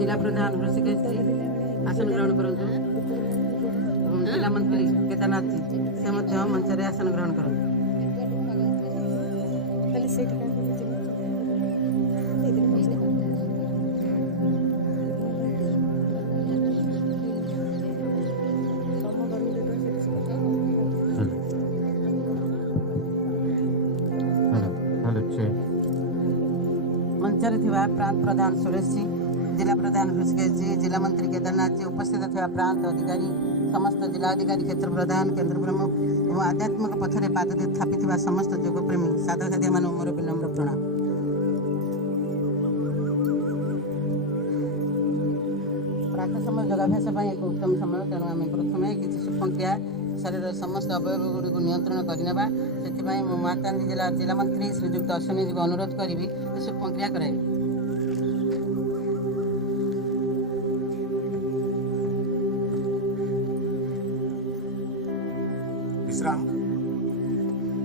जिला प्रधान ऋषिकेश जी आसन ग्रहण करंतु। जिला मंत्री केदारनाथ जी से मंच आसन ग्रहण करंतु। मंचर थिबा प्रांत प्रधान सुरेश जी, जिला प्रधान ऋषिकेश जी, जिला मंत्री केदारनाथ जी, उपस्थित थिबा प्रांत अधिकारी, समस्त जिलाधिकारी, क्षेत्र प्रधान, केन्द्र प्रमुख और आध्यात्मिक पथरे पाद स्थापित समस्त योगप्रेमी साधक साधिया मान मोर विनम्र प्रणाम। प्रातः समय योगाभ्यास एक उत्तम समय, तेणु आम प्रथम किसी सूक्ष्म क्रिया शरीर समस्त अवयव गुड़ी नियंत्रण करने से महात्मा जिला मंत्री श्रीजुक्त अश्विनी जी को अनुरोध करी सूक्ष्म क्रिया कराई। विश्राम।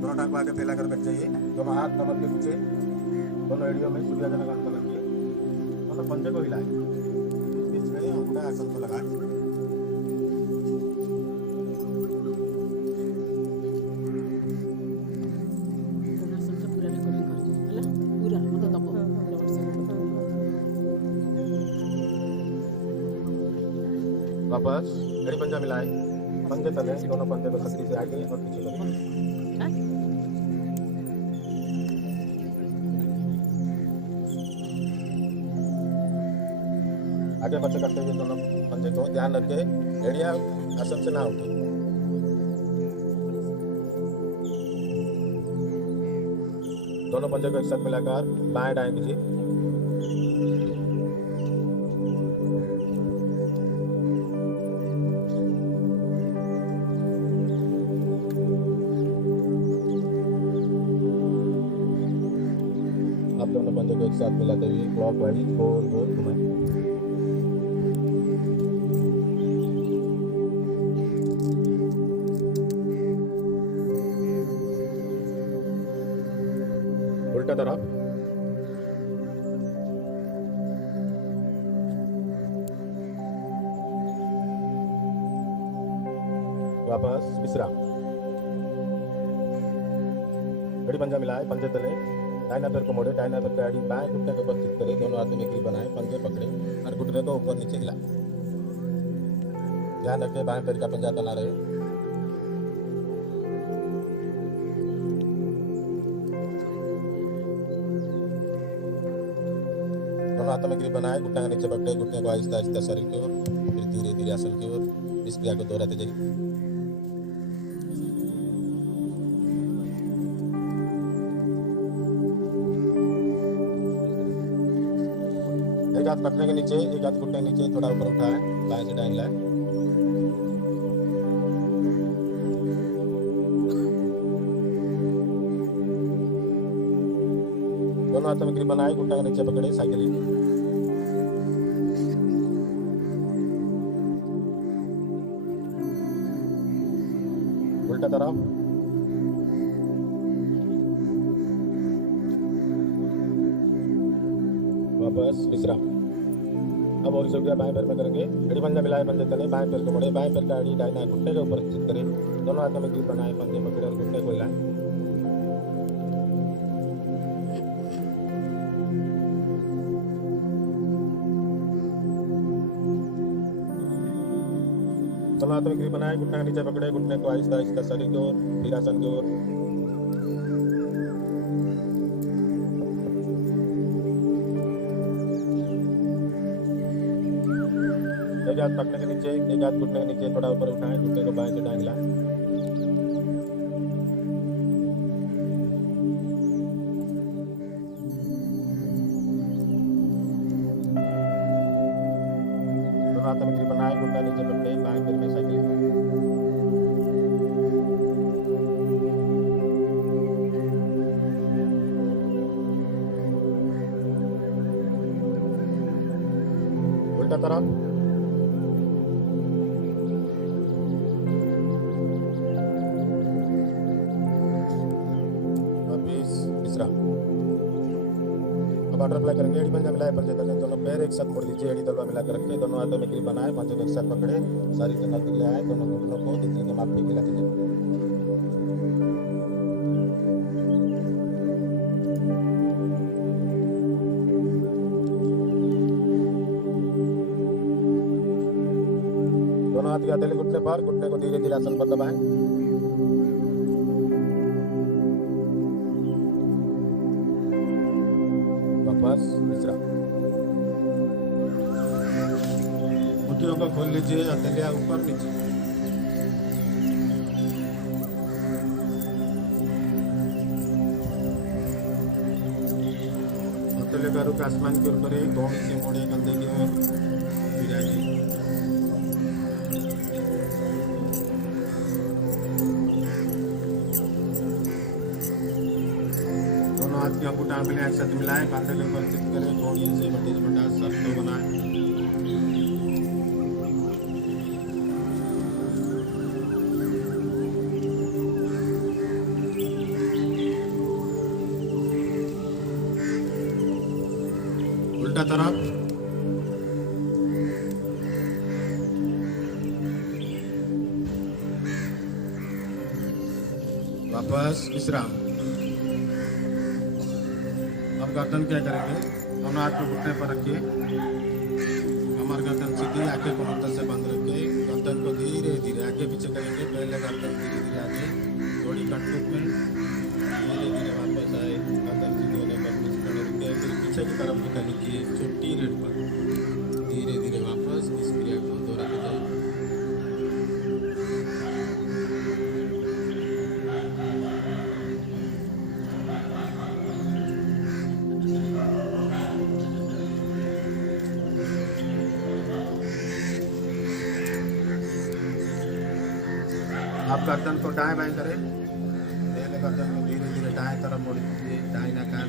दोनों टांग को आगे फैला कर बैठ जाइए। दोनों हाथ कमर के नीचे, दोनों एड़ियों में सूर्याजनक अंतर रखिए। दोनों पंजे को हिलाएं, बीच में अंगूठा आसन को लगाएं। वापस एड़ी पंजा मिलाएं, पंजे तले, दोनों पंजे को सख्ती से आगे और पीछे करें। आगे पीछे करते हुए दोनों पंजे को ध्यान रखें, एड़िया आसन से ना उठे। दोनों पंजे को एक साथ मिलाकर बाएं दाएं कीजिए। आप दोनों पंजों को एक साथ मिलाते हुए क्लॉक वाइज गोल गोल घुमाएं। उल्टा तरफ। वापस विश्राम। बड़ी पंजा मिलाए, पंजे तले, दाहिना पैर को मोड़े, दाहिना पैर का एड़ी बाएं घुटने के ऊपर चित करें, दोनों हाथों में ग्रिप बनाए, पंजे पकड़े और घुटने को ऊपर नीचे हिला। ध्यान रखें बाएं पैर का पंजा तना रहे। दोनों हाथों में ग्रिप बनाए, घुटने के नीचे पकड़े, घुटने को आहिस्ता आहिस्ता शरीर की ओर, फिर धीरे धीरे आसन की ओर। इस क्रिया को दोहराते जाइए। एक हाथ पकड़ने के नीचे, एक हाथ घुटने के नीचे, थोड़ा ऊपर उठाएं, बाएं से दाएं लाएं। दोनों हाथों में ग्रिप बनाए, घुटने के नीचे पकड़े, साइकिलिंग। उल्टा तरफ। वापस विश्राम। अब और क्रिया बाएं पैर में करेंगे। एड़ी पंजा मिलाए, पंजे तले, बाएं पैर को मोड़े, बाएं पैर का एड़ी दाहिना घुटने के ऊपर स्थित करें, दोनों हाथों में ग्रिप बनाए, पंजे पकड़े और घुटने को हिलाएं। दोनों हाथों में ग्रिप बनाए, घुटने के नीचे पकड़े, घुटने को आहिस्ता आहिस्ता शरीर की ओर, फिर आसन की ओर। एक हाथ पकड़ने के नीचे, एक हाथ घुटने के नीचे, थोड़ा ऊपर उठाएं, घुटने को बाएं से दाएं हिलाएं। दोनों हाथों में ग्रिप बनाए, घुटने नीचे पकड़े, बाएं पैर में साइकिल। उल्टा तरफ। विश्राम। अब बटरफ्लाई करेंगे। एड़ी पंजा मिलाए, पंजे तले, दोनों पैर एक साथ मोड़ लीजिए, एड़ी तलवा मिला कर रखिए, दोनों हाथों में ग्रिप बनाए, बाजू एक साथ पकड़े, शरीर के नजदीक ले आए, दोनों घुटनों को तितली के माप पे गिला दीजिए। दोनों हाथ के हथेली घुटने पर, घुटने को धीरे धीरे आसन पर दबाएं। वापस विश्राम। मुट्ठियों को खोल लीजिए, हथेलियां ऊपर नीचे। हथेलियों का रुख आसमान की ओर करें, थोड़ी सी मोड़े कंधे की ओर गिराइए। दोनों हाथ की अंगूठा मिलाएं, एक साथ मिलाएं, कंधे के ऊपर चित करें, थोड़ी सी बड़ी छोटा सर्कल बनाएं। उल्टा तरफ। वापस विश्राम। अब गर्दन क्या करेंगे, दोनों हाथ को घुटने पर रखिए, कमर गर्दन सीधी, आंखें को मदद से बंद रखिए, गर्दन को धीरे धीरे आगे पीछे करेंगे, पहले गर्दन धीरे धीरे आगे, थोड़ी कटलुक में धीरे धीरे वापस आए, गर्दन सीधी होने पर कुछ खड़े रुके, फिर पीछे की तरफ निकल लीजिए, छुट्टी रेड पर धीरे धीरे वापस इस क्रिया को दोहराते जाइए। आप गर्दन को दाएं बाएं करें, पहले गर्दन को धीरे धीरे दाएं तरफ मोड़ दीजिए, दाहिना कान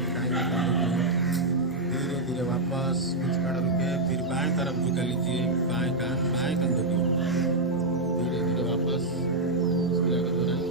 धीरे धीरे वापस कुछ खड़ा रुके, फिर बाएं तरफ झुका लीजिए, बाएं कान बाएं कंधे की ओर, धीरे धीरे वापस इस क्रिया को दोहराएं।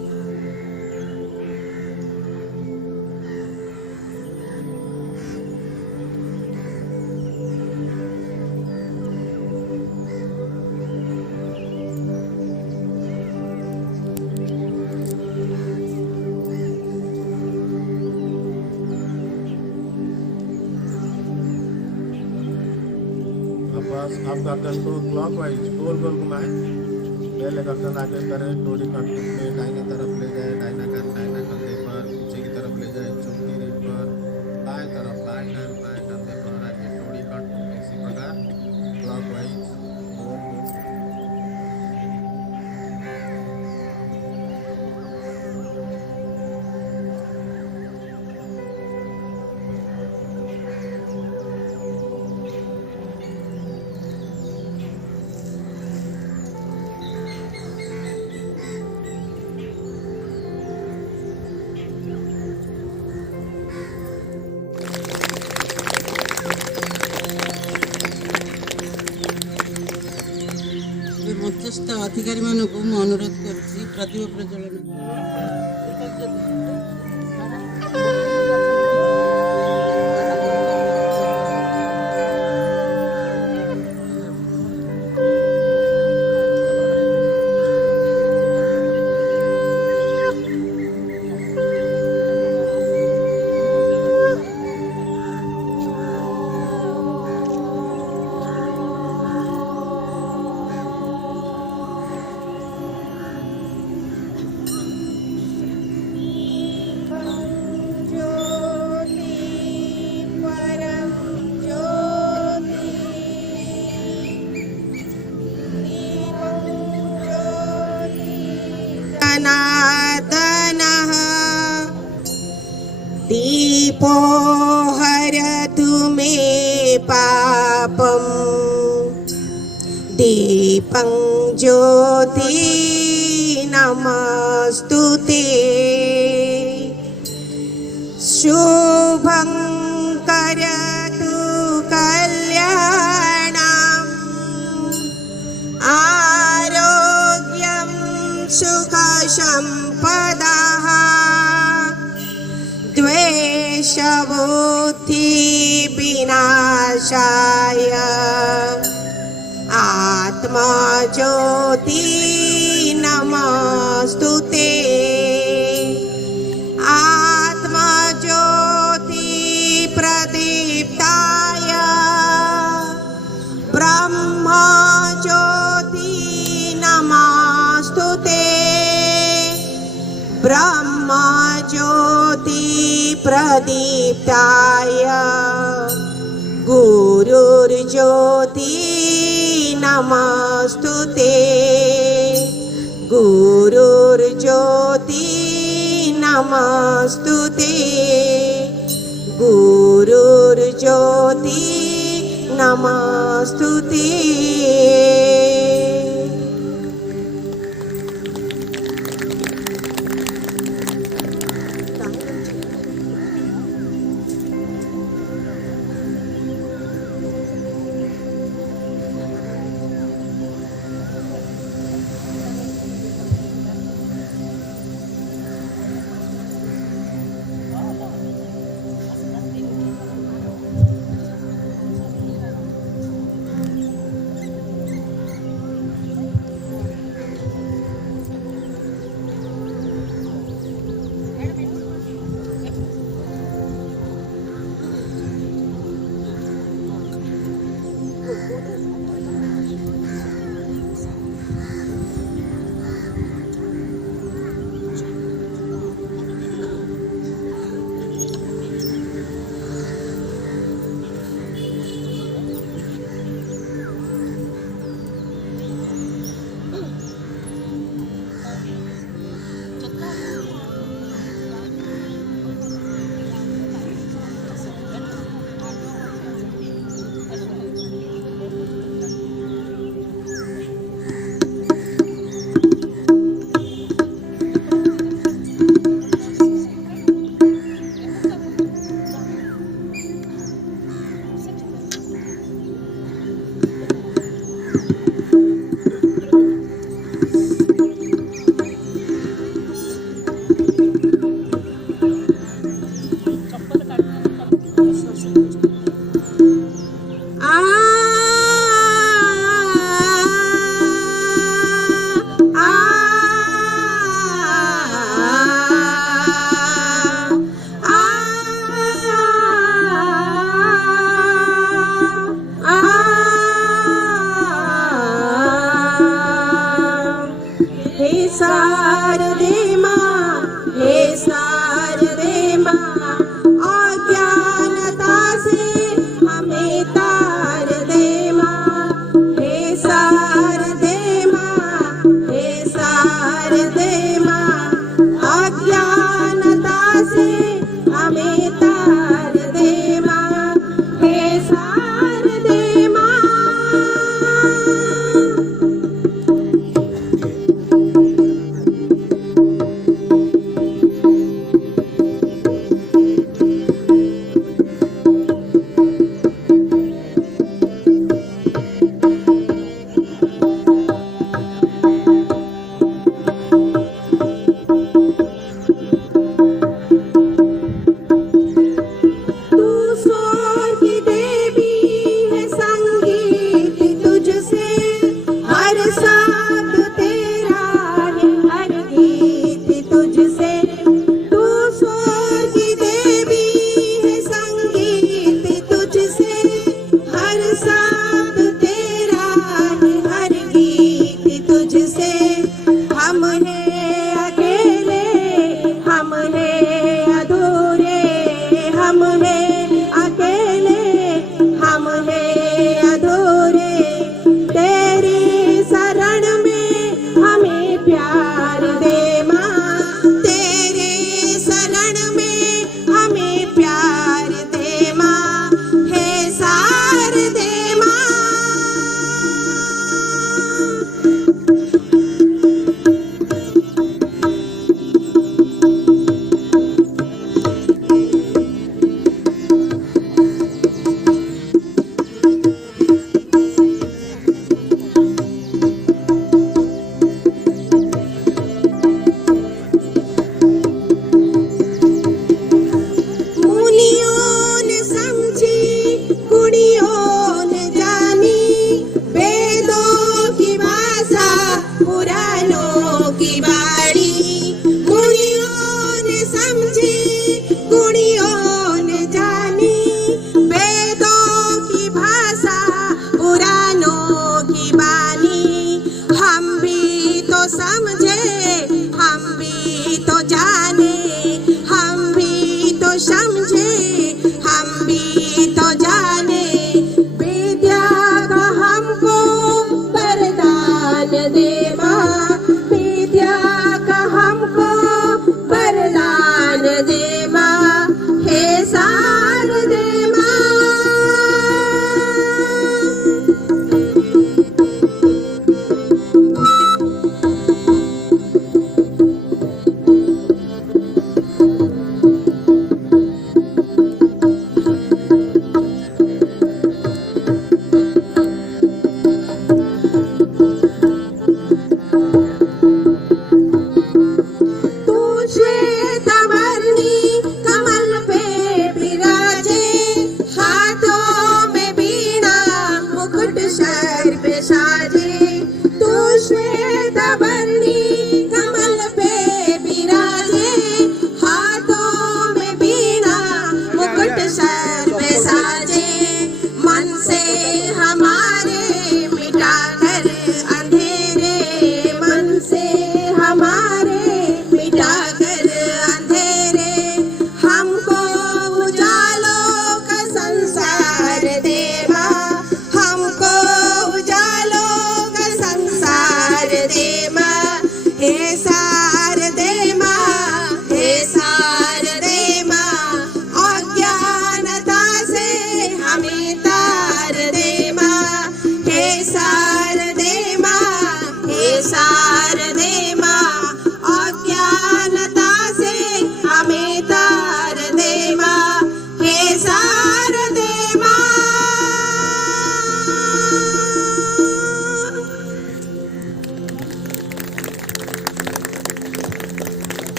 आप गर्दन को क्लॉकवाइज गोल गोल घुमाएं, पहले गर्दन आगे करें, थोड़ी कटलुक में दाहिने तरफ ले जाए, दाहिना कान दाहिना कंधे पर, पीछे की तरफ ले जाए, चुटकी रीढ़ पर, बाएं तरफ बाएं कान बाएं कंधे पर, आगे थोड़ी कटलुक में, इसी प्रकार क्लॉकवाइज गोल गोल। मंचस्थ अधिकारी मानक मैं अनुरोध करुच्ची प्रदीप प्रज्वलन। दीपो हरतु मे पापम् दीपं ज्योति नमस्तुते शुभं करतु कल्याणम् आरोग्यं सुखसम्पदः द्वेषबुद्धि विनाश प्रकाशाय आत्मा ज्योति नमस्तुते आत्मा ज्योति प्रदीप्ताय ब्रह्म ज्योति नमस्तुते ब्रह्म ज्योति प्रदीप्ताय गुरुर्ज्योति नमस्तुते गुरुर्ज्योति नमस्तुते गुरुर्ज्योति नमस्तुते।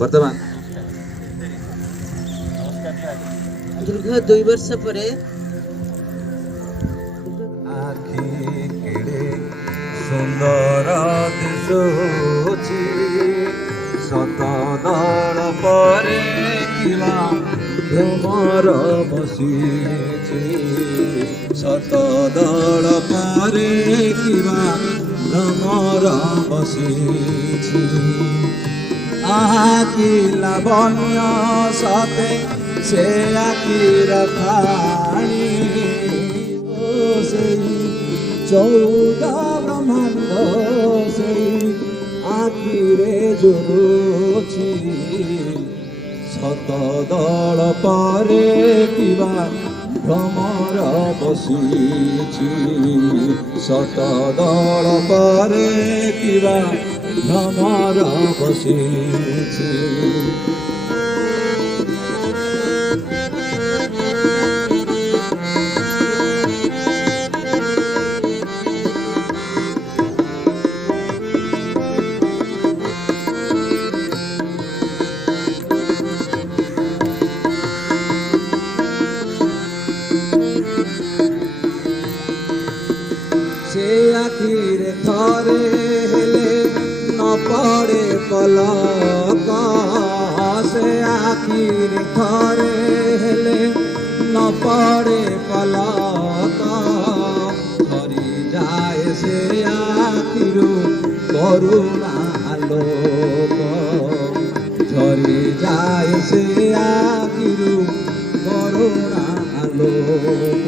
वर्तमान दीर्घ 2 वर्ष परे आखि केड़े सुंदर दिशुची सत दल परे किवा भ्रमर बसिछि सत दल परे किवा भ्रमर बसिछि आखि लावण्य सते से आखिर खाणी चौदा ब्रह्मांड से आखिरे जोरुछि सत दल परे किवा भ्रमर बसिछि सत दल परे किवा भ्रमर बसिछि आखिरे थरे हेले न पड़े पलक से आखिरे थरे हेले न पड़े पलक थरी जाए से आखिरु करुणा लोक झरी जाए से आखिरु करुणा लोक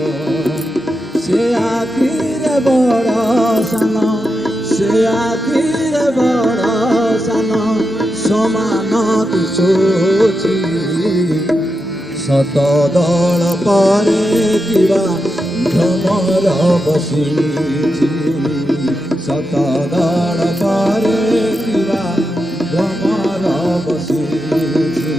से आखिरे बड़ सान से आखिरे बड़ सान समान दिशुछि सत दल परे किवा भ्रमर बसिछि सत दल परे किवा भ्रमर बसिछि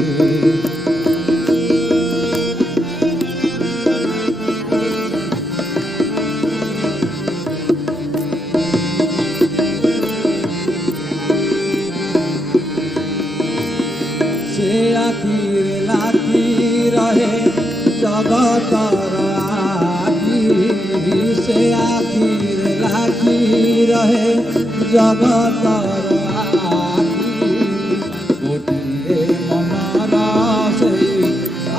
आखिरे लाखी रहे जगतर आखि से आखिरे लाखी रहे जगतर आखि गोटिए मनर से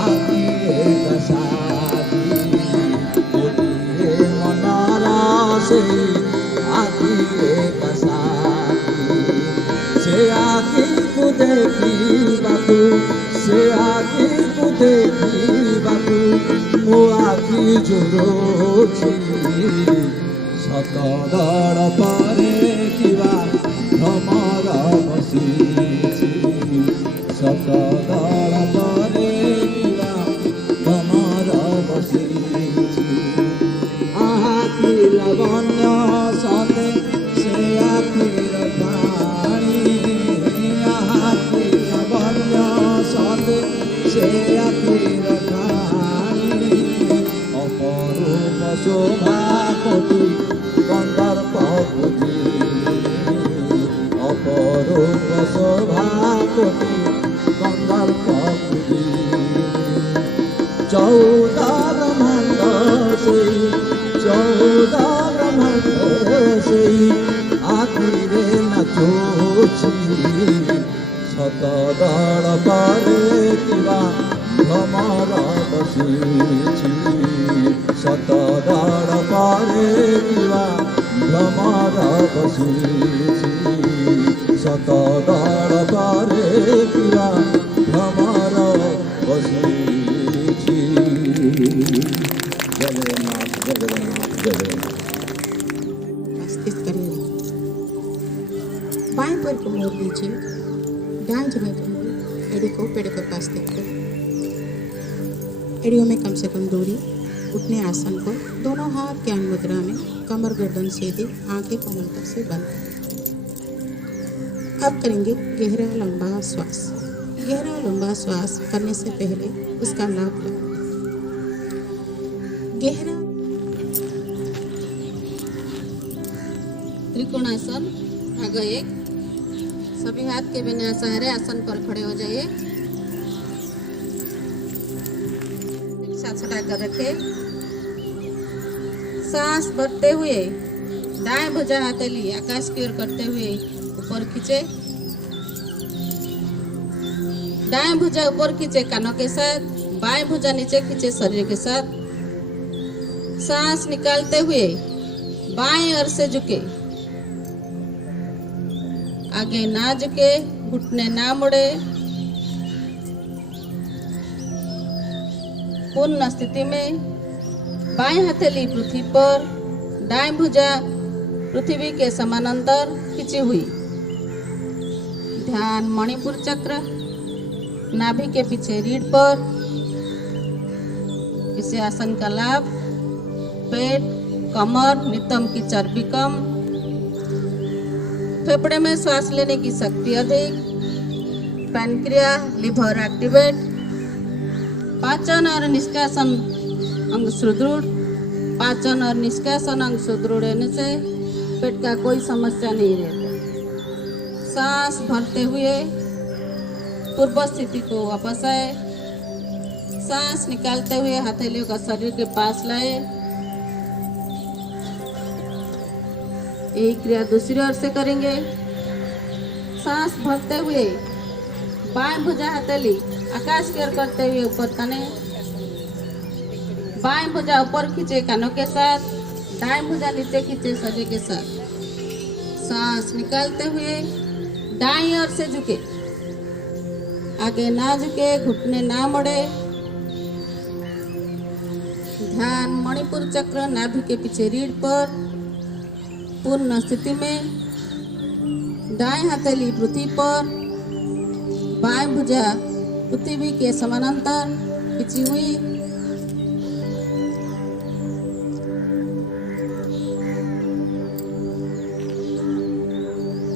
आखिरे दशादी गोटिए मनर से आखिरे दशादी से आखि को देखिबाकू से आखि को देखिबाकू मो आखि जोरुछि सत दल परे किवा भ्रमर बसिछि सत दल परे किवा भ्रमर बसिछि आखि लावण्य सते से आखिर खाणी आखि लावण्य सते से आखिर खाणी अपरूप शोभा कोटि कन्दर्प बुझि अपरूप शोभा कोटि कन्दर्प बुझि चौदा ब्रह्मांड से चौदा ब्रह्मांड से आखिरे नाचुछि सत दल परे किवा भ्रमर बसिछि सत दल परे किवा भ्रमर बसिछि सत दल परे किवा भ्रमर बसिछि जय जगन्नाथ जय जगन्नाथ जय जगन्नाथ स्थित करिए बाएं पैर को मोड़ लीजिए दाएं जमे करिए एड़ी को पेड़ के पास देखो एड़ियों में कम से कम दूरी उठने आसन को दोनों हाथ ज्ञान मुद्रा में कमर गर्दन सीधी आंखें कोमलता से बंद। अब करेंगे गहरा लंबा श्वास। गहरा लंबा श्वास करने से पहले उसका लाभ लो। गहरा त्रिकोणासन भाग 1 सभी हाथ के बिना सहारे आसन पर खड़े हो जाइए। साथ सटाकर रखे। सांस भरते हुए दाएं भुजा हथेली आकाश की ओर करते हुए ऊपर खींचे। दाएं भुजा ऊपर खींचे कानों के साथ, बाएं भुजा नीचे खींचे शरीर के साथ। सांस निकालते हुए बाएं ओर से झुके, आगे ना झुके, घुटने ना मुड़े। पूर्ण स्थिति में बाएं हथेली पृथ्वी पर, दाएं भुजा पृथ्वी के समानांतर खींची हुई। ध्यान मणिपुर चक्र नाभि के पीछे रीढ़ पर। इसे आसन का लाभ पेट, कमर, नितंब की चर्बी कम, फेफड़े में श्वास लेने की शक्ति अधिक, पैनक्रिया, लिवर एक्टिवेट, पाचन और निष्कासन अंग सुदृढ़। पाचन और निष्कासन अंग सुदृढ़ होने से पेट का कोई समस्या नहीं रहता। सांस भरते हुए पूर्व स्थिति को वापस आए। सांस निकालते हुए हथेलियों का शरीर के पास लाए। यही क्रिया दूसरी ओर से करेंगे। सांस भरते हुए बाएं भुजा हथेली आकाश की ओर करते हुए ऊपर तने। बाएं भुजा ऊपर खींचे कानों के साथ, दाएं भुजा नीचे खींचे शरीर के साथ। सांस निकालते हुए दाएं ओर से झुके, आगे ना झुके, घुटने ना मुड़े। ध्यान मणिपुर चक्र नाभि के पीछे रीढ़ पर। पूर्ण स्थिति में दाएं हथेली पृथ्वी पर, बाएं भुजा पृथ्वी के समानांतर खींची हुई।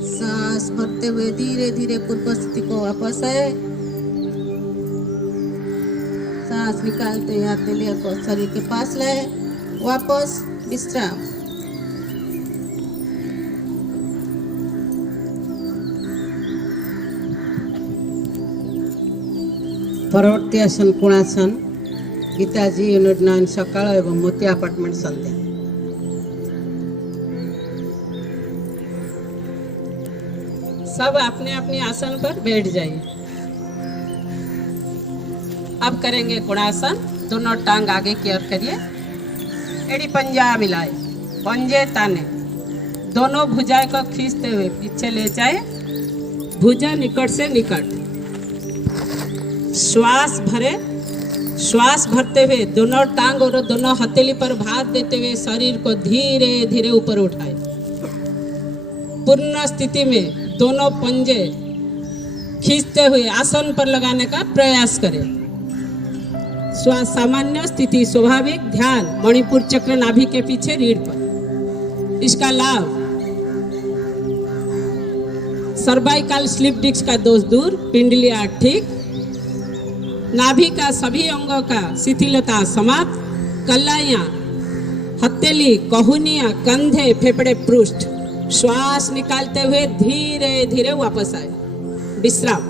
सांस भरते हुए धीरे धीरे पूर्व स्थिति को वापस आए। सांस निकालते हुए हथेलियों को शरीर के पास लाए। वापस विश्राम। परवर्ती आसन कोणासन, गीताजी यूनिट 9 सकाळ एवं मोती अपार्टमेंट संध्या। सब अपने अपने आसन पर बैठ जाइए। अब करेंगे कोणासन। दोनों टांग आगे की ओर करिए। एड़ी पंजा मिलाए, पंजे ताने, दोनों भुजाएं को खींचते हुए पीछे ले जाए। भुजा निकट से निकट। श्वास भरे। श्वास भरते हुए दोनों टांग और दोनों हथेली पर भार देते हुए शरीर को धीरे धीरे ऊपर उठाए। पूर्ण स्थिति में दोनों पंजे खींचते हुए आसन पर लगाने का प्रयास करें। श्वास सामान्य स्थिति स्वाभाविक। ध्यान मणिपुर चक्र नाभि के पीछे रीढ़ पर। इसका लाभ सर्वाइकल स्लिप डिस्क का दोष दूर, पिंडलिया ठीक, नाभि का सभी अंगों का शिथिलता समाप्त, कलाइयां, हथेली, कहुनियां, कंधे, फेफड़े, पृष्ठ। श्वास निकालते हुए धीरे धीरे वापस आए। विश्राम।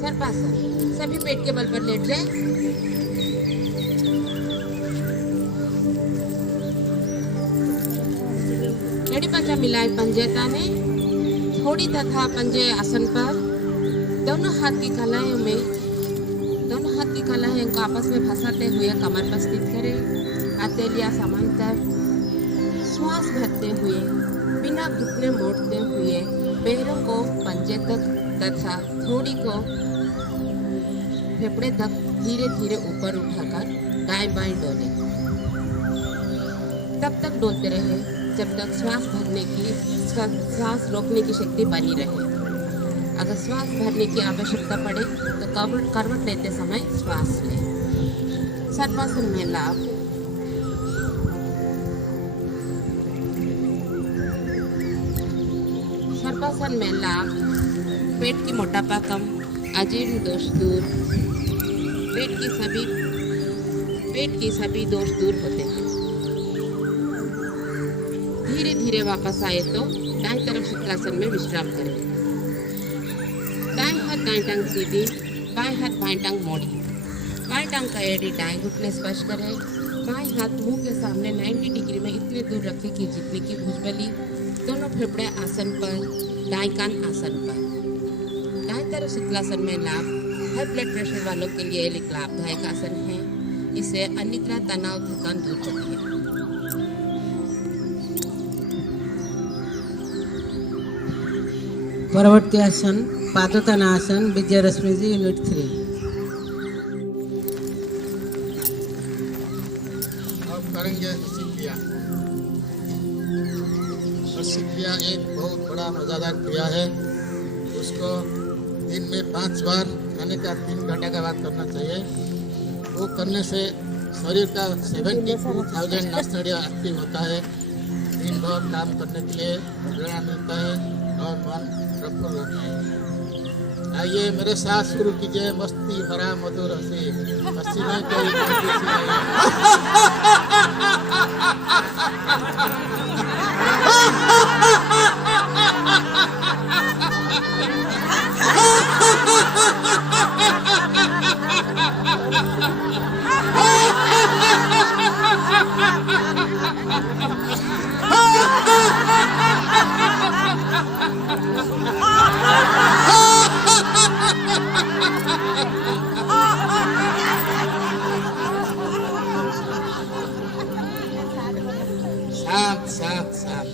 सर्पासन। सभी पेट के बल पर लेट जाए। एड़ी पंजा मिलाए, पंजे ताने, थोड़ी तथा पंजे आसन पर। दोनों हाथ की कलाइयों में, दोनों हाथ की कलाइयों को आपस में फंसाते हुए कमर पर स्थित करें। हथेलियां समांतर। श्वास भरते हुए बिना घुटने मोड़ते हुए पैरों को पंजे तक तथा थोड़ी को फेफड़े तक धीरे धीरे ऊपर उठाकर दाएं बाएं डोले। तब तक डोलते रहे जब तक श्वास रोकने की शक्ति बनी रहे। अगर श्वास भरने की आवश्यकता पड़े तो करवट लेते समय श्वास लें। सर्पासन में लाभ। सर्पासन में लाभ पेट की मोटापा कम, अजीर्ण दोष दूर, पेट की सभी पेट के सभी दोष दूर होते हैं। धीरे धीरे वापस आए तो दाएं तरफ शीतलासन में विश्राम करें। दाएं हाथ दाएं टांग सीधी, बाएं हाथ बाएं टांग मोड़ी, बाएं टांग का एड़ी दाएं घुटने स्पर्श करें। बाएं हाथ मुंह के सामने 90 डिग्री में इतने दूर रखें कि जितने की भुजबली। दोनों फेफड़े आसन पर, दाएं कान आसन पर। दाएं तरफ शीतलासन में लाभ हाई ब्लड प्रेशर वालों के लिए एक लाभदायक आसन है। इससे अनिद्रा, तनाव, थकान दूर होती है। परवर्ती आसन पादोत्तानासन विजयरश्मि जी यूनिट 3। अब करेंगे हंसी क्रिया। हंसी क्रिया एक बहुत बड़ा मज़ेदार क्रिया है। उसको दिन में 5 बार खाने का 3 घंटे के बाद करना चाहिए। वो करने से शरीर का 72,000 नर्सरी एक्टिव होता है। दिन भर काम करने के लिए प्रेरणा मिलता है और मन प्रफुल्ल होता है। आइए मेरे साथ शुरू कीजिए मस्ती भरा मधुर हंसी। हंसी में कोई कंजूसी नहीं। शांत।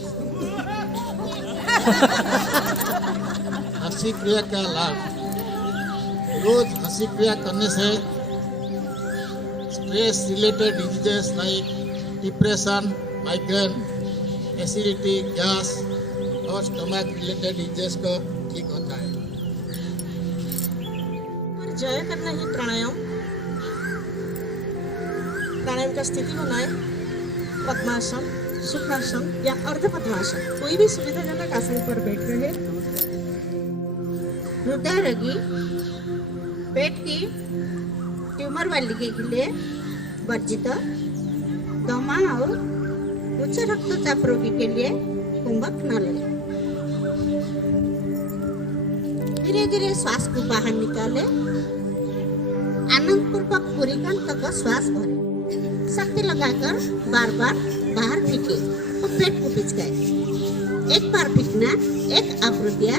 हंसी क्रिया का लाभ। रोज हंसी क्रिया करने से stress related diseases like depression, migraine, acidity, gas और स्टमक रिलेटेड डिजीज को ठीक होता है। जय करना ही प्राणायाम का स्थिति बनाए। पद्मासन, सुखासन या अर्ध पद्मासन, कोई भी सुविधाजनक आसन पर बैठ रहे। हृदय रोगी, पेट की ट्यूमर वाले के लिए वर्जित, दमा और उच्च रक्तचाप रोगी के लिए कुंभक न लें। धीरे धीरे श्वास को बाहर निकाले। आनंद पूर्वक पूरी कंठ तक श्वास भरे। शक्ति लगाकर बार बार बाहर फेंके और पेट को पिचकाए। एक बार फेंकना, एक आवृत्तियां,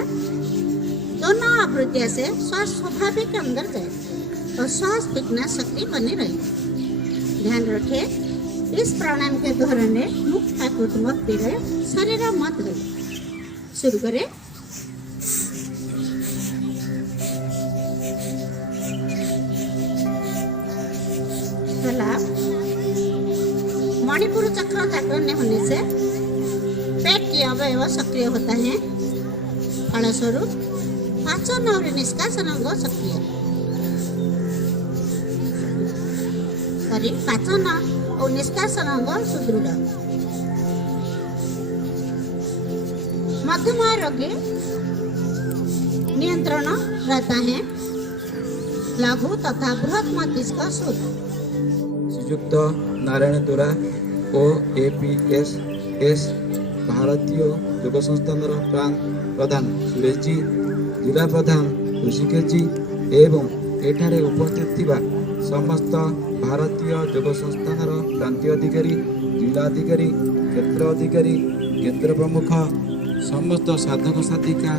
दोनों आवृत्तियां से श्वास स्वाभाविक अंदर जाए और श्वास फेंकना शक्ति बनी रहे। ध्यान रखें, इस प्राणायाम के दोहराने मुख ठाकुर रहे, शरीर मत रहे। शुरू करें। मणिपुर चक्र जागरण होने से पेट की अवयव सक्रिय होता है। फलस्वरूप पाचन और निष्कासन अंग सक्रिय। पाचन और निष्कासन अंग सुदृढ़। मधुमेह रोगी नियंत्रण रहता है। लघु तथा बृहत मस्तिष्क शुद्ध। श्रीयुक्त नारायण दुरा OAPS भारतीय योग संस्थान प्रधान सुरेश जी, जिला प्रधान ऋषिकेश जी एवं एठारे उपस्थित थिबा समस्त भारतीय योग संस्थान प्रांतीय अधिकारी, जिला अधिकारी, क्षेत्र अधिकारी, केंद्र प्रमुख, समस्त साधक साधिका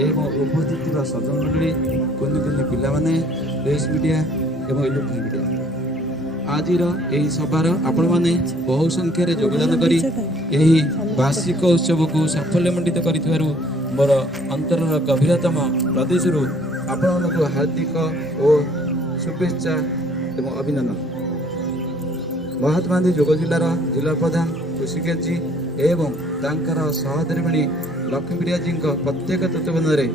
एवं उपस्थित थिबा सज्जन मंडली, कुनि कुनि पिला माने, प्रेस मीडिया एवं इलेक्ट्रोनिक मीडिया, आजिर यही सभार आपण मैंने बहु संख्यार योगदान करी यही वार्षिक उत्सव को साफल्यमंडित कर मोर अंतर गभीरतम प्रदेश आपण को हार्दिक और शुभेच्छा एवं अभिनंदन। महात्मा गांधी योग जिलार जिला प्रधान ऋषिकेश जी एवं तांकर सहधर्मिणी लक्ष्मीप्रिया जी प्रत्येक तत्वावधान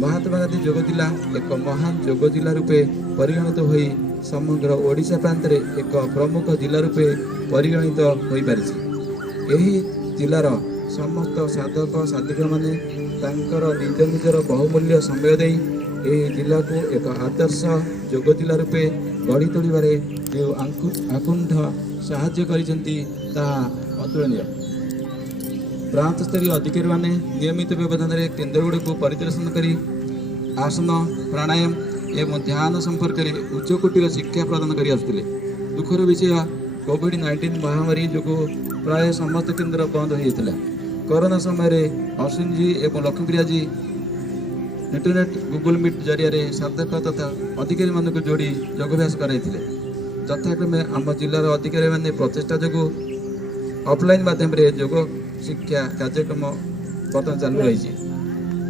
महात्मा गांधी योग जिला एक महान योग जिला रूपे परिगणित हो समग्र ओडिशा प्रांत एक प्रमुख जिला रूपे परिगणित हो पारिछि। जिलार समस्त साधक साधिका माने तांकर निज निजर बहुमूल्य समय दे जिला को एक आदर्श योग जिला रूपे ଗଢ଼ି ତୋଳିବାରେ ଯେଉଁ ଆକୁଣ୍ଠ ସାହାଯ୍ୟ କରିଛନ୍ତି ତାହା ଅତୁଳନୀୟ। ପ୍ରାନ୍ତସ୍ତରୀୟ ଅଧିକାରୀମାନେ ନିୟମିତ ବ୍ୟବଧାନରେ କେନ୍ଦ୍ରଗୁଡ଼ିକୁ ପରିଦର୍ଶନ କରି ଆସନ, ପ୍ରାଣାୟାମ ଏବଂ ଧ୍ୟାନ ସମ୍ପର୍କରେ ଉଚ୍ଚକୋଟୀର ଶିକ୍ଷା ପ୍ରଦାନ କରି ଆସୁଥିଲେ। ଦୁଃଖର ବିଷୟ, କୋଭିଡ୍-19 ମହାମାରୀ ଯୋଗୁଁ ପ୍ରାୟ ସମସ୍ତ କେନ୍ଦ୍ର ବନ୍ଦ ହୋଇଯାଇଥିଲା। କରୋନା ସମୟରେ ଅଶ୍ୱିନୀ ଏବଂ ଲକ୍ଷ୍ମୀପ୍ରିୟାଜୀ ଇଣ୍ଟରନେଟ୍ ଗୁଗୁଲ ମିଟ୍ ଜରିଆରେ ସାଧକ ତଥା ଅଧିକାରୀମାନଙ୍କୁ ଯୋଡ଼ି ଯୋଗାଭ୍ୟାସ କରାଇଥିଲେ। ଯଥାକ୍ରମେ ଆମ ଜିଲ୍ଲାର ଅଧିକାରୀମାନେ ପ୍ରଚେଷ୍ଟା ଯୋଗୁଁ ଅଫଲାଇନ୍ ମାଧ୍ୟମରେ ଯୋଗ ଶିକ୍ଷା କାର୍ଯ୍ୟକ୍ରମ ବର୍ତ୍ତମାନ ଚାଲୁ ରହିଛି।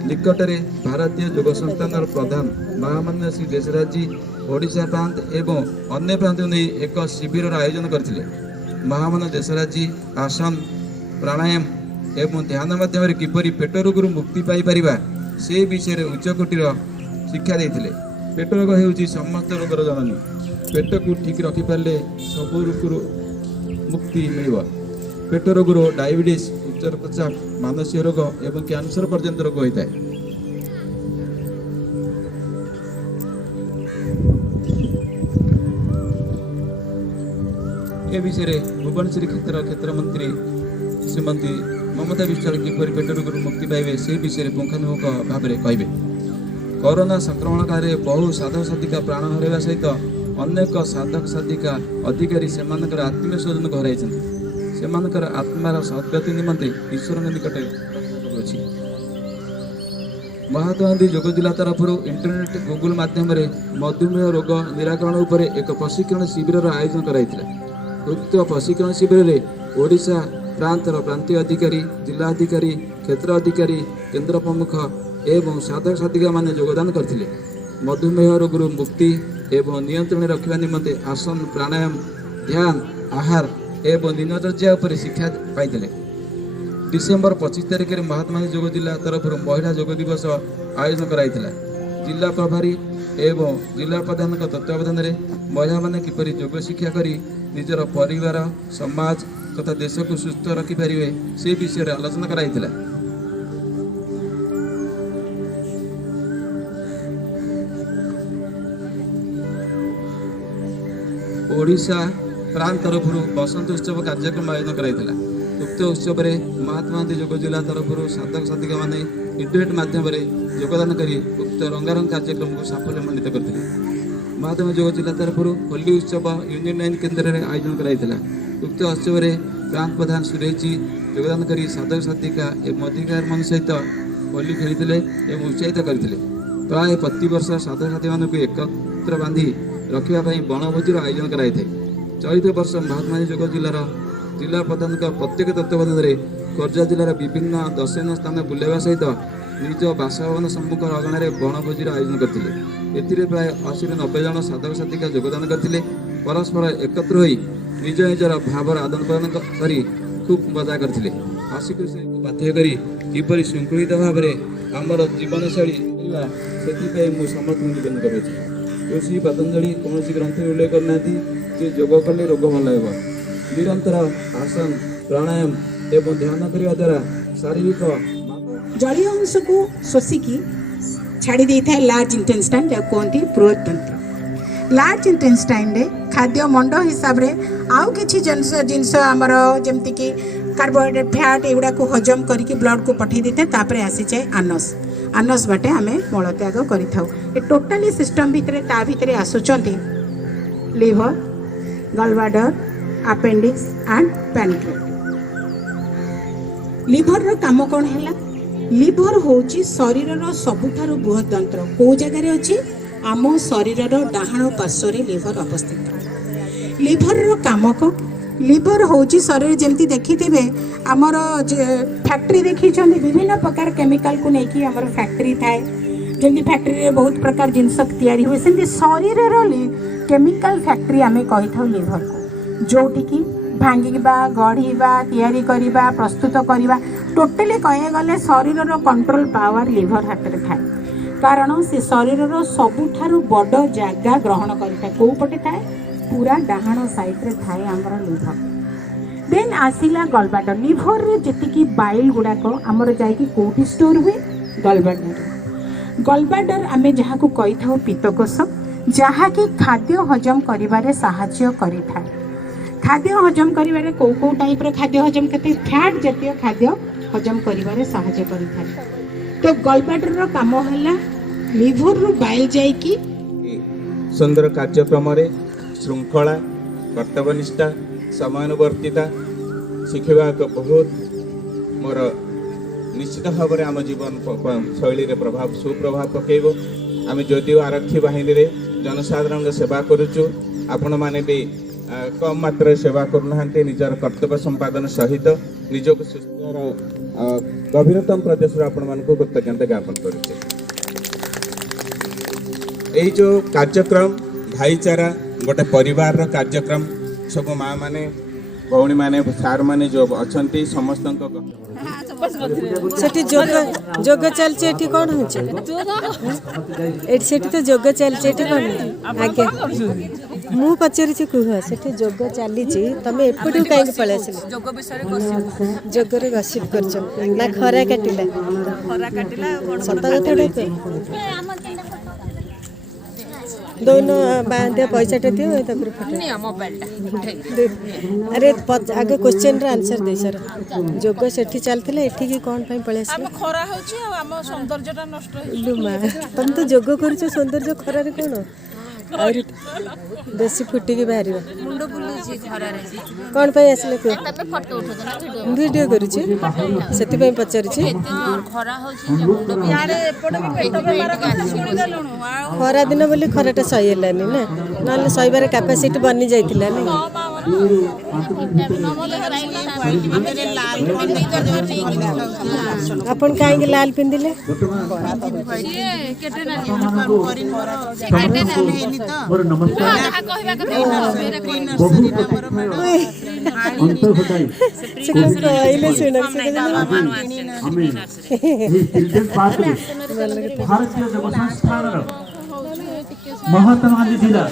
ନିକଟରେ ଭାରତୀୟ ଯୋଗ ସଂସ୍ଥାନର ପ୍ରଧାନ ମହାମାନ୍ୟ ଶ୍ରୀ ଦେଶରାଜଜୀ ଓଡ଼ିଶା ପ୍ରାନ୍ତ ଏବଂ ଅନ୍ୟ ପ୍ରାନ୍ତକୁ ନେଇ ଏକ ଶିବିରର ଆୟୋଜନ କରିଥିଲେ। ମହାମାନ୍ୟ ଦେଶରାଜଜୀ ଆସନ, ପ୍ରାଣାୟାମ ଏବଂ ଧ୍ୟାନ ମାଧ୍ୟମରେ କିପରି ପେଟ ରୋଗରୁ ମୁକ୍ତି ପାଇପାରିବା ସେ ବିଷୟରେ ଉଚ୍ଚକୋଟୀର ଶିକ୍ଷା ଦେଇଥିଲେ। ପେଟ ରୋଗ ହେଉଛି ସମସ୍ତ ରୋଗର ଜନନୀ। ପେଟକୁ ଠିକ୍ ରଖିପାରିଲେ ସବୁ ରୋଗରୁ ମୁକ୍ତି ମିଳିବ। ପେଟ ରୋଗରୁ ଡାଇବେଟିସ୍, ଉଚ୍ଚ ରକ୍ତଚାପ, ମାନସିକ ରୋଗ ଏବଂ କ୍ୟାନ୍ସର ପର୍ଯ୍ୟନ୍ତ ରୋଗ ହୋଇଥାଏ। ଏ ବିଷୟରେ ଭୁବନେଶ୍ୱର କ୍ଷେତ୍ରମନ୍ତ୍ରୀ ଶ୍ରୀମତୀ ମମତା ବିଶ୍ୱାଳ କିପରି ପେଟ ରୋଗରୁ ମୁକ୍ତି ପାଇବେ ସେ ବିଷୟରେ ପୁଙ୍ଖାନୁପୁଙ୍ଖ ଭାବରେ କହିବେ। କରୋନା ସଂକ୍ରମଣ କାଳରେ ବହୁ ସାଧକ ସାଧିକା ପ୍ରାଣ ହରାଇବା ସହିତ ଅନେକ ସାଧକ ସାଧିକା ଅଧିକାରୀ ସେମାନଙ୍କର ଆତ୍ମୀୟ ସ୍ୱଜନକୁ ହରାଇଛନ୍ତି। ସେମାନଙ୍କର ଆତ୍ମାର ସଦ୍ଗତି ନିମନ୍ତେ ଈଶ୍ୱରଙ୍କ ନିକଟରେ ପ୍ରାର୍ଥନା କରୁଅଛି। ମହାତ୍ମା ଗାନ୍ଧୀ ଯୋଗ ଜିଲ୍ଲା ତରଫରୁ ଇଣ୍ଟରନେଟ୍ ଗୁଗୁଲ ମାଧ୍ୟମରେ ମଧୁମେହ ରୋଗ ନିରାକରଣ ଉପରେ ଏକ ପ୍ରଶିକ୍ଷଣ ଶିବିରର ଆୟୋଜନ କରାଯାଇଥିଲା। ଉକ୍ତ ପ୍ରଶିକ୍ଷଣ ଶିବିରରେ ଓଡ଼ିଶା ପ୍ରାନ୍ତର ପ୍ରାନ୍ତୀୟ ଅଧିକାରୀ, ଜିଲ୍ଲା ଅଧିକାରୀ, କ୍ଷେତ୍ର ଅଧିକାରୀ, କେନ୍ଦ୍ର ପ୍ରମୁଖ ଏବଂ ସାଧକ ସାଧିକାମାନେ ଯୋଗଦାନ କରିଥିଲେ। ମଧୁମେହ ରୋଗରୁ ମୁକ୍ତି ଏବଂ ନିୟନ୍ତ୍ରଣରେ ରଖିବା ନିମନ୍ତେ ଆସନ, ପ୍ରାଣାୟାମ, ଧ୍ୟାନ, ଆହାର ଏବଂ ଦିନଚର୍ଯ୍ୟା ଉପରେ ଶିକ୍ଷା ପାଇଥିଲେ। ଡିସେମ୍ବର 25 ତାରିଖରେ ମହାତ୍ମା ଗାନ୍ଧୀ ଯୋଗ ଜିଲ୍ଲା ତରଫରୁ ମହିଳା ଯୋଗ ଦିବସ ଆୟୋଜନ କରାଯାଇଥିଲା। ଜିଲ୍ଲା ପ୍ରଭାରୀ ଏବଂ ଜିଲ୍ଲା ପ୍ରଧାନଙ୍କ ତତ୍ତ୍ୱାବଧାନରେ ମହିଳାମାନେ କିପରି ଯୋଗ ଶିକ୍ଷା କରି ନିଜର ପରିବାର, ସମାଜ ତଥା ଦେଶକୁ ସୁସ୍ଥ ରଖିପାରିବେ ସେ ବିଷୟରେ ଆଲୋଚନା କରାଯାଇଥିଲା। ଓଡ଼ିଶା ପ୍ରାନ୍ତ ତରଫରୁ ବସନ୍ତ ଉତ୍ସବ କାର୍ଯ୍ୟକ୍ରମ ଆୟୋଜନ କରାଯାଇଥିଲା। ଉକ୍ତ ଉତ୍ସବରେ ମହାତ୍ମା ଗାନ୍ଧୀ ଯୋଗ ଜିଲ୍ଲା ତରଫରୁ ସାଧକ ସାଧିକାମାନେ ଇଣ୍ଟରନେଟ୍ ମାଧ୍ୟମରେ ଯୋଗଦାନ କରି ଉକ୍ତ ରଙ୍ଗାରଙ୍ଗ କାର୍ଯ୍ୟକ୍ରମକୁ ସାଫଲ୍ୟମଣ୍ଡିତ କରିଥିଲେ। ମହାତ୍ମା ଯୋଗ ଜିଲ୍ଲା ତରଫରୁ ହୋଲି ଉତ୍ସବ ୟୁନିୟନ 9 କେନ୍ଦ୍ରରେ ଆୟୋଜନ କରାଯାଇଥିଲା। ଉକ୍ତ ଉତ୍ସବରେ ପ୍ରାନ୍ତ ପ୍ରଧାନ ସୁରେଶଜୀ ଯୋଗଦାନ କରି ସାଧକ ସାଧିକା ଏବଂ ଅଧିକାରୀମାନଙ୍କ ସହିତ ହୋଲି ଖେଳିଥିଲେ ଏବଂ ଉତ୍ସାହିତ କରିଥିଲେ। ପ୍ରାୟ ପ୍ରତିବର୍ଷ ସାଧକ ସାଥୀମାନଙ୍କୁ ଏକତ୍ର ବାନ୍ଧି ରଖିବା ପାଇଁ ବଣଭୋଜିର ଆୟୋଜନ କରାଯାଇଥାଏ। ଚଳିତ ବର୍ଷ ମହାତ୍ମା ଗାନ୍ଧୀ ଯୋଗ ଜିଲ୍ଲାର ଜିଲ୍ଲା ପ୍ରଧାନଙ୍କ ପ୍ରତ୍ୟେକ ତତ୍ତ୍ୱାବଧାନରେ ଖୋର୍ଦ୍ଧା ଜିଲ୍ଲାର ବିଭିନ୍ନ ଦର୍ଶନୀୟ ସ୍ଥାନ ବୁଲାଇବା ସହିତ ନିଜ ବାସଭବନ ସମ୍ମୁଖ ଅଗଣାରେ ବଣଭୋଜିର ଆୟୋଜନ କରିଥିଲେ। ଏଥିରେ ପ୍ରାୟ 80-90 ଜଣ ସାଧକ ସାଧିକା ଯୋଗଦାନ କରିଥିଲେ। ପରସ୍ପର ଏକତ୍ର ହୋଇ ନିଜ ନିଜର ଭାବର ଆଦାନ ପ୍ରଦାନ କରି ଖୁବ୍ ମଜା କରିଥିଲେ। ହସି ଖୁସିକୁ ବାଧ୍ୟ କରି କିପରି ଶୃଙ୍ଖଳିତ ଭାବରେ ଆମର ଜୀବନଶୈଳୀ ହେଲା ସେଥିପାଇଁ ମୁଁ ସମସ୍ତଙ୍କୁ ନିବେଦନ କରୁଛି। ଋଷି ପତଞ୍ଜଳି କୌଣସି ଗ୍ରନ୍ଥରେ ଉଲ୍ଲେଖ କରିନାହାନ୍ତି ଯେ ଯୋଗ କଲେ ରୋଗ ଭଲ ହେବ। ନିରନ୍ତର ଆସନ, ପ୍ରାଣାୟାମ ଏବଂ ଧ୍ୟାନ କରିବା ଦ୍ୱାରା ଶାରୀରିକ ଜଳୀୟ ଅଂଶକୁ ଶୋଷିକି ଛାଡ଼ି ଦେଇଥାଏ ଲାର୍ଜ ଇଣ୍ଟେଷ୍ଟାଇନ୍, ଯାହାକୁ କୁହନ୍ତି ବୃହତ୍ତନ୍ତ୍ର। ଲାର୍ଜ ଇଣ୍ଟେଷ୍ଟାଇନ୍ରେ ଖାଦ୍ୟ ମଣ୍ଡ ହିସାବରେ ଆଉ କିଛି ଜିନିଷ ଆମର ଯେମିତିକି କାର୍ବୋହାଇଡ୍ରେଟ୍, ଫ୍ୟାଟ୍ ଏଗୁଡ଼ାକୁ ହଜମ କରିକି ବ୍ଲଡ଼କୁ ପଠାଇ ଦେଇଥାଏ। ତାପରେ ଆସିଯାଏ ଆନସ୍ ବାଟେ ଆମେ ମଳତ୍ୟାଗ କରିଥାଉ। ଏ ଟୋଟାଲି ସିଷ୍ଟମ୍ ଭିତରେ ତା ଭିତରେ ଆସୁଛନ୍ତି ଲିଭର, ଗଲବ୍ଲାଡର, ଆପେଣ୍ଡିକ୍ସ ଆଣ୍ଡ ପ୍ୟାନକ୍ରିଆସ୍। ଲିଭରର କାମ କ'ଣ ହେଲା? ଲିଭର ହେଉଛି ଶରୀରର ସବୁଠାରୁ ବୃହତ ଯନ୍ତ୍ର। କେଉଁ ଜାଗାରେ ଅଛି? ଆମ ଶରୀରର ଡାହାଣ ପାର୍ଶ୍ୱରେ ଲିଭର ଅବସ୍ଥିତ। ଲିଭରର କାମ କ'ଣ? ଲିଭର ହେଉଛି ଶରୀର ଯେମିତି ଦେଖିଥିବେ ଆମର ଫ୍ୟାକ୍ଟ୍ରି ଦେଖିଛନ୍ତି, ବିଭିନ୍ନ ପ୍ରକାର କେମିକାଲକୁ ନେଇକି ଆମର ଫ୍ୟାକ୍ଟ୍ରି ଥାଏ। ଯେମିତି ଫ୍ୟାକ୍ଟ୍ରିରେ ବହୁତ ପ୍ରକାର ଜିନିଷ ତିଆରି ହୁଏ, ସେମିତି ଶରୀରର କେମିକାଲ ଫ୍ୟାକ୍ଟ୍ରି ଆମେ କହିଥାଉ ଲିଭରକୁ, ଯେଉଁଠିକି ଭାଙ୍ଗିବା, ଗଢ଼ିବା, ତିଆରି କରିବା, ପ୍ରସ୍ତୁତ କରିବା, ଟୋଟାଲି କହିବାକୁ ଗଲେ ଶରୀରର କଣ୍ଟ୍ରୋଲ ପାୱାର ଲିଭର ହାତରେ ଥାଏ। କାରଣ ସେ ଶରୀରର ସବୁଠାରୁ ବଡ଼ ଜାଗା ଗ୍ରହଣ କରିଥାଏ। କେଉଁ ପଟେ ଥାଏ? ପୁରା ଡାହାଣ ସାଇଡ଼୍ରେ ଥାଏ ଆମର ଲିଭର। ଦେନ୍ ଆସିଲା ଗଲବ୍ଲାଡର। ଲିଭରରେ ଯେତିକି ବାଇଲ୍ ଗୁଡ଼ାକ ଆମର ଯାଇକି କେଉଁଠି ଷ୍ଟୋର୍ ହୁଏ? ଗଲବ୍ଲାଡରରେ। ଗଲବ୍ଲାଡର ଆମେ ଯାହାକୁ କହିଥାଉ ପିତ୍ତକୋଷ, जहाँकि खाद्य हजम करिबारे साहाय्य करिथाए। खाद्य हजम करिबारे को टाइप रो खाद्य हजम करते फैट जातीय खाद्य हजम करिबारे साहाय्य करिथाए। तो गलब्लाडर रो काम हला लिवर रो बाइल जाई कि सुंदर कार्यक्रम श्रृंखला कर्तव्यनिष्ठा समयानुवर्तिता शिखा बहुत मोर निश्चित भाव में आम जीवन शैली प्रभाव सुप्रभाव पकेब। आम जदिव आरक्षी बाहिनी रे जनसाधारण सेवा करुचु आपण माने भी कम मात्रा सेवा करूना निजर कर्तव्य संपादन सहित निजक सुस्थर गभीरतम प्रदेश आपण मान कृतज्ञता ज्ञापन करुचे। यही जो कार्यक्रम भाईचारा गोटे परिवार कार्यक्रम सब माँ माने भौणी माने सार माने जो अच्छा समस्त सेठी जोग चलছে এটি কোন হচ্ছে এটি সেটি তো যোগ চলছে এটি কোন আগে মু পচারিছি কুহ সেটি যোগ চালিছি তুমি এপটু কাইকে পळे আসলে যোগ বিষয়ে গসিপ যোগরে গসিপ করছ না খরা কাটিলা সত কথা दोनों बांधे पैसा टे दियो तपर फोटो मोबाइल अरे आगे क्वेश्चन रा आंसर दे सर जोग सेठी चलथिले एठी की कोन पई पळे हम खरा होची हम सौंदर्यटा नष्ट लुमा तुम तो जोग करछ सौंदर्य खरा रे कोन और बेसी फुटी की बाहरी मुंडो बुलुची खरा रे कोन पई आसले को फोटो उठो वीडियो करूची सेति पई पचारिची खरा होची मुंडो यारे एपड भी पेट बेमार कथा सुनि देलुनु खरा दिन बोली खराटा सही हेलानी ना नाले सहीबार कैपेसिटी बनी जाइतिला ना अपन काहे लाल पिंदिले केटे ना केटे ना मोर नमस्कार भारतीय जब संस्थान महात्मा गांधी जिला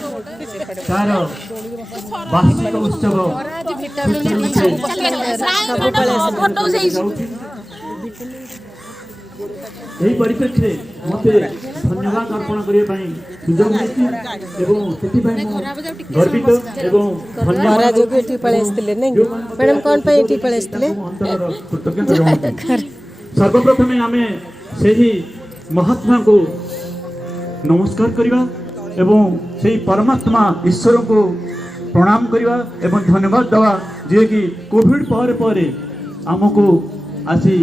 तार वार्षिक उत्सव यही परिप्रेक्षी मत धन्यवाद अर्पण करने सुजोग गर्वित मैडम कौन सर्वप्रथम आम से महात्मा को नमस्कार करवा एवं से परमात्मा ईश्वर को प्रणाम करवा एवं धन्यवाद देवा जे कि कोविड पर आमको आसी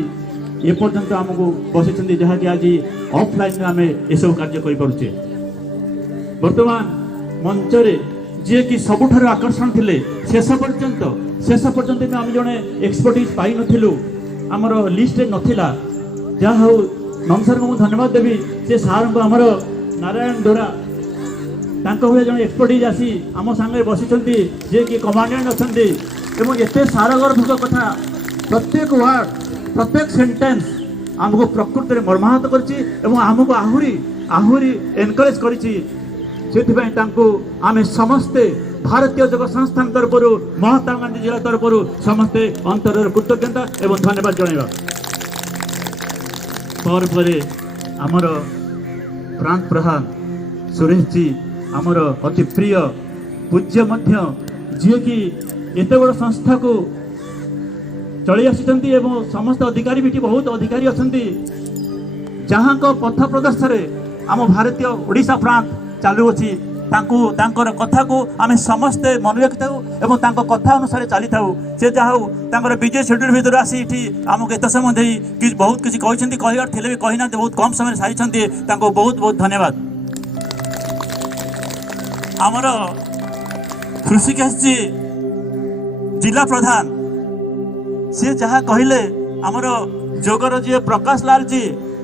ये पर्यंत आमको बसई जहाँकि आज ऑफलाइन आम ये सब कार्य करें। वर्तमान मंचरे जे कि सबुठार आकर्षण थे शेष पर्यंत आम जड़े एक्सपर्टिज पाई नथिलु आमर लिस्ट नथिला जहाँ हूँ नम सर को मुझे धन्यवाद देवी से सार को आमर नारायण दोरा भाई जड़े एक्सपर्टिज आसी आम सांगे बसी जे कि कमांडेंट अच्छा एत सारगर्भक कथा प्रत्येक वार्ड प्रत्येक सेंटेंस आमको प्रकृति में मर्माहत करमको आहुरी एनकरेज कर आम समस्ते भारतीय जग संस्थान तरफ महात्मा गांधी जिला तरफ समस्ते अंतर कृतज्ञता एवं धन्यवाद जनवा पर आमर प्रांत प्रधान सुरेश जी आमर अति प्रिय पूज्य जी कि एत बड़ संस्था को चली आसी एवं समस्त अधिकारी भी बहुत अधिकारी अच्छा जहाँ पथ प्रदर्शन आम भारतीय ओडिशा प्रांत चालू अच्छी कथा को आम समस्ते मन रखी था कथा अनुसार चली था से जहाँ विजय शेड्यूल भर आसी आमको एत समय दे बहुत किसी कहबार थे भी कही ना बहुत कम समय सारी बहुत बहुत धन्यवाद। आमर ऋषिकेश जी जिला प्रधान सी जहाँ कहले आमर जोगर जी प्रकाश लाल जी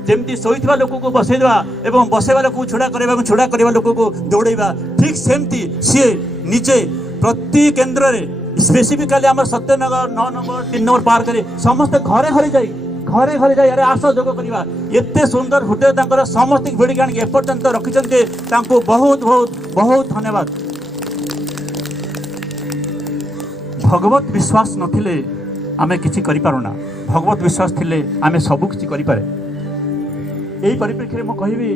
जमती शोता लोक को बसईवा एवं बसैवा लोक छुड़ा करवा लोक को दौड़ेवा ठीक सेमती सी निजे प्रति केन्द्र में स्पेसिफिकाली आम सत्यनगर 9 नंबर 3 नंबर पार करे समस्त घरे घरे जाई अरे आस जोग करवा एत सुंदर फुटे समस्त भिड़िक आनिक एपर्यंत रखिंट बहुत बहुत बहुत धन्यवाद। भगवत विश्वास नथिले आमे किछि करि पारुना भगवत विश्वास थिले आमे सब किछि करि पारे। एही परिप्रेक्षी में कहबी